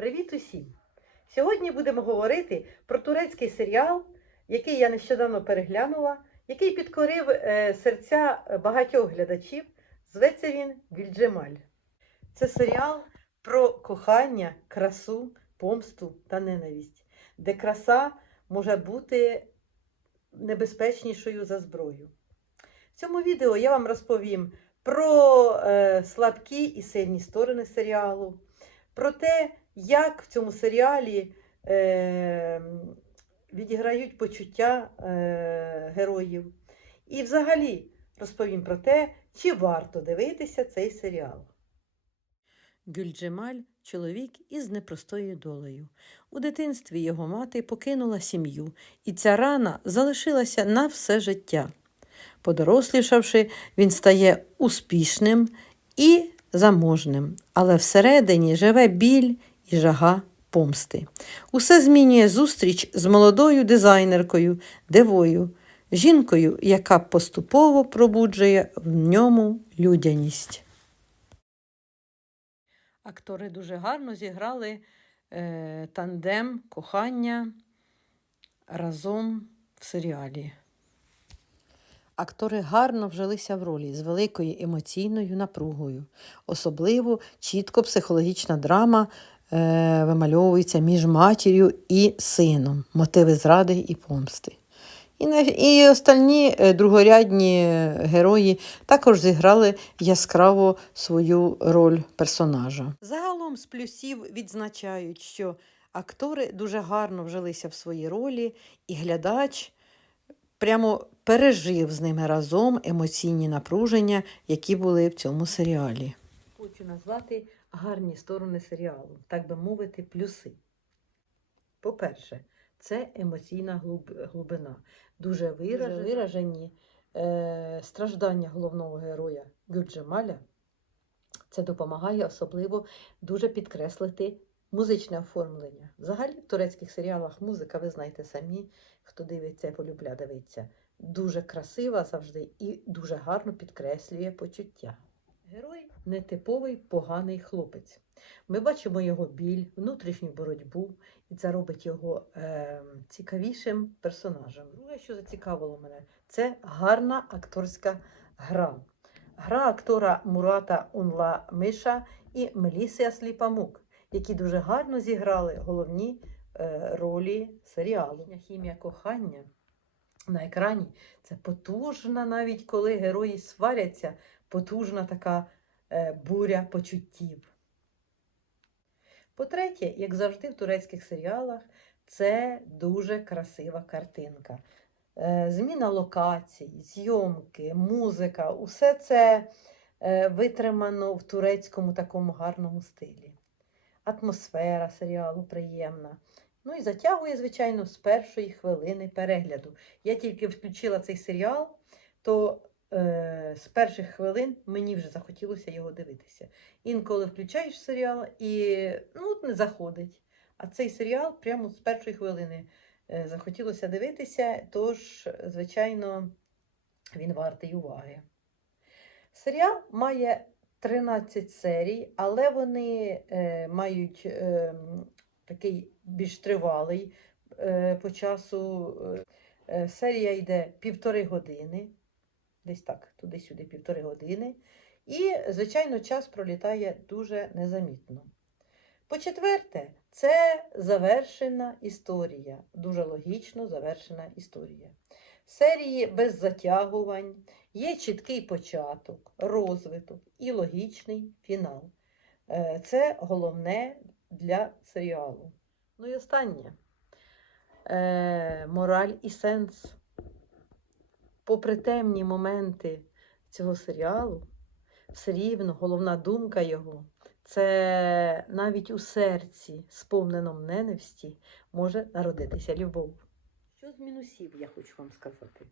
Привіт усім! Сьогодні будемо говорити про турецький серіал, який я нещодавно переглянула, який підкорив е, серця багатьох глядачів. Зветься він Гюльджемаль. Це серіал про кохання, красу, помсту та ненависть, де краса може бути небезпечнішою за зброю. В цьому відео я вам розповім про е, слабкі і сильні сторони серіалу, про те, як в цьому серіалі е, відіграють почуття е, героїв. І взагалі розповім про те, чи варто дивитися цей серіал. Гюльджемаль чоловік із непростою долею. У дитинстві його мати покинула сім'ю, і ця рана залишилася на все життя. Подорослішавши, він стає успішним і заможним, але всередині живе біль і жага помсти. Усе змінює зустріч з молодою дизайнеркою, девою, жінкою, яка поступово пробуджує в ньому людяність. Актори дуже гарно зіграли е, тандем кохання разом в серіалі. Актори гарно вжилися в ролі з великою емоційною напругою. Особливо чітко психологічна драма вимальовується між матір'ю і сином, мотиви зради і помсти. І, на- і остальні е, другорядні герої також зіграли яскраво свою роль персонажа. Загалом з плюсів відзначають, що актори дуже гарно вжилися в свої ролі, і глядач прямо пережив з ними разом емоційні напруження, які були в цьому серіалі. Хочу назвати гарні сторони серіалу, так би мовити, плюси. По-перше, це емоційна глибина. Дуже виражені, виражені е, страждання головного героя Гюльджемаля. Це допомагає особливо дуже підкреслити музичне оформлення. Взагалі в турецьких серіалах музика, ви знаєте самі, хто дивиться і полюбля дивиться, дуже красива завжди і дуже гарно підкреслює почуття. Герой нетиповий поганий хлопець. Ми бачимо його біль, внутрішню боротьбу, і це робить його е, цікавішим персонажем. Друге, що зацікавило мене, це гарна акторська гра. Гра актора Мурата Унла Миша і Мелісія Сліпамук, які дуже гарно зіграли головні е, ролі серіалу. Хімія кохання на екрані це потужна, навіть коли герої сваряться, потужна така е, буря почуттів. По-третє, як завжди в турецьких серіалах, це дуже красива картинка. Е, Зміна локацій, зйомки, музика усе це е, витримано в турецькому такому гарному стилі. Атмосфера серіалу приємна. Ну і затягує, звичайно, з першої хвилини перегляду. Я тільки включила цей серіал, то з перших хвилин мені вже захотілося його дивитися. Інколи включаєш серіал і ну, не заходить. А цей серіал прямо з першої хвилини е, захотілося дивитися, тож, звичайно, він вартий уваги. Серіал має 13 серій, але вони е, мають е, такий більш тривалий е, по часу. е, е, серія йде півтори години, десь так, туди-сюди півтори години. І, звичайно, час пролітає дуже незамітно. По-четверте, це завершена історія, дуже логічно завершена історія. Серії без затягувань, є чіткий початок, розвиток і логічний фінал. Е, Це головне для серіалу. Ну і останнє. Е, Мораль і сенс. Попри темні моменти цього серіалу, все рівно головна думка його це навіть у серці, сповненому ненависті, може народитися любов. Що з мінусів, я хочу вам сказати?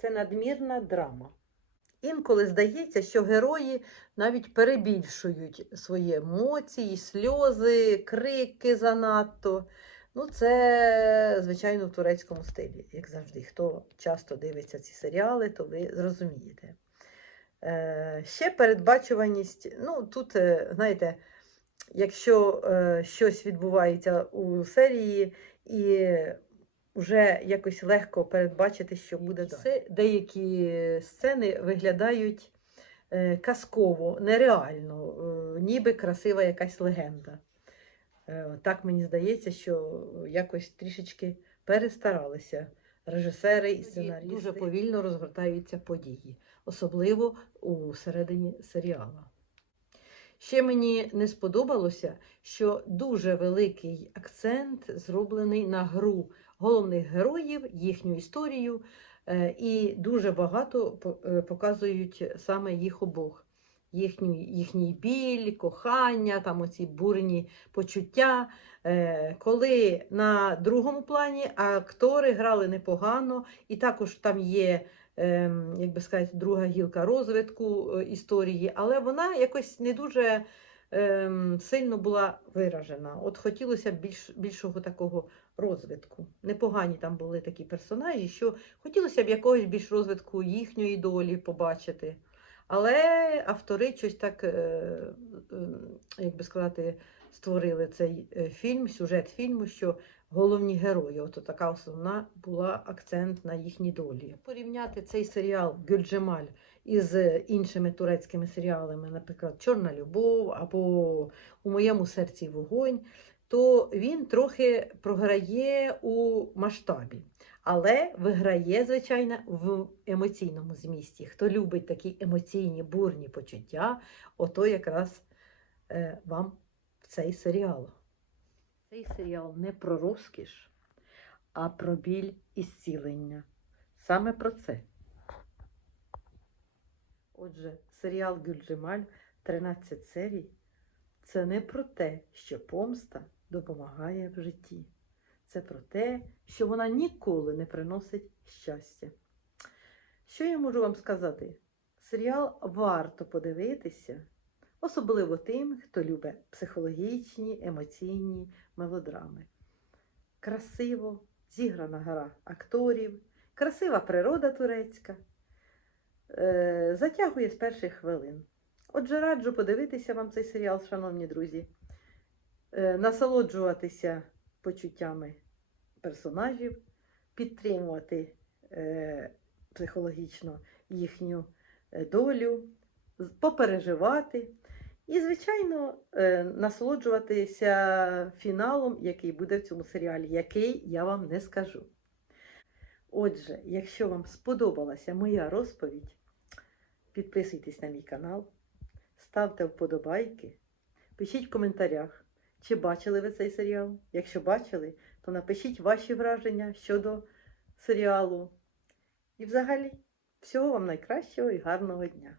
Це надмірна драма. Інколи здається, що герої навіть перебільшують свої емоції, сльози, крики занадто. Ну, це, звичайно, в турецькому стилі, як завжди. Хто часто дивиться ці серіали, то ви зрозумієте. Е, ще передбачуваність. Ну, тут, е, знаєте, якщо е, щось відбувається у серії, і вже якось легко передбачити, що буде далі. Деякі сцени виглядають е, казково, нереально, е, ніби красива якась легенда. Е, Так мені здається, що якось трішечки перестаралися режисери і сценарісти. Дуже повільно розгортаються події, особливо у середині серіала. Ще мені не сподобалося, що дуже великий акцент зроблений на гру головних героїв, їхню історію, е, і дуже багато е, показують саме їх обох. Їхню, їхній біль, кохання, там оці бурні почуття. Е, Коли на другому плані актори грали непогано, і також там є, ем, як би сказати, друга гілка розвитку е, історії, але вона якось не дуже ем, сильно була виражена. От хотілося б більш, більшого такого розвитку. Непогані там були такі персонажі, що хотілося б якогось більш розвитку їхньої долі побачити. Але автори щось так, е, е, як би сказати, створили цей е, фільм, сюжет фільму, що головні герої, от така основна була акцент на їхній долі. Порівняти цей серіал Гюльджемаль із іншими турецькими серіалами, наприклад, Чорна любов або У моєму серці вогонь, то він трохи програє у масштабі. Але виграє, звичайно, в емоційному змісті. Хто любить такі емоційні бурні почуття, ото якраз е, вам цей серіал. Цей серіал не про розкіш, а про біль і зцілення. Саме про це. Отже, серіал Гюльджемаль 13 серій це не про те, що помста допомагає в житті. Це про те, що вона ніколи не приносить щастя. Що я можу вам сказати? Серіал варто подивитися, особливо тим, хто любить психологічні, емоційні мелодрами. Красиво зіграна гра акторів, красива природа турецька. Е, затягує з перших хвилин. Отже, раджу подивитися вам цей серіал, шановні друзі, е, насолоджуватися почуттями персонажів, підтримувати е, психологічно їхню е, долю, попереживати і, звичайно, е, насолоджуватися фіналом, який буде в цьому серіалі, який я вам не скажу. Отже, якщо вам сподобалася моя розповідь, підписуйтесь на мій канал, ставте вподобайки, пишіть в коментарях, чи бачили ви цей серіал. Якщо бачили, то напишіть ваші враження щодо серіалу. І взагалі, всього вам найкращого і гарного дня!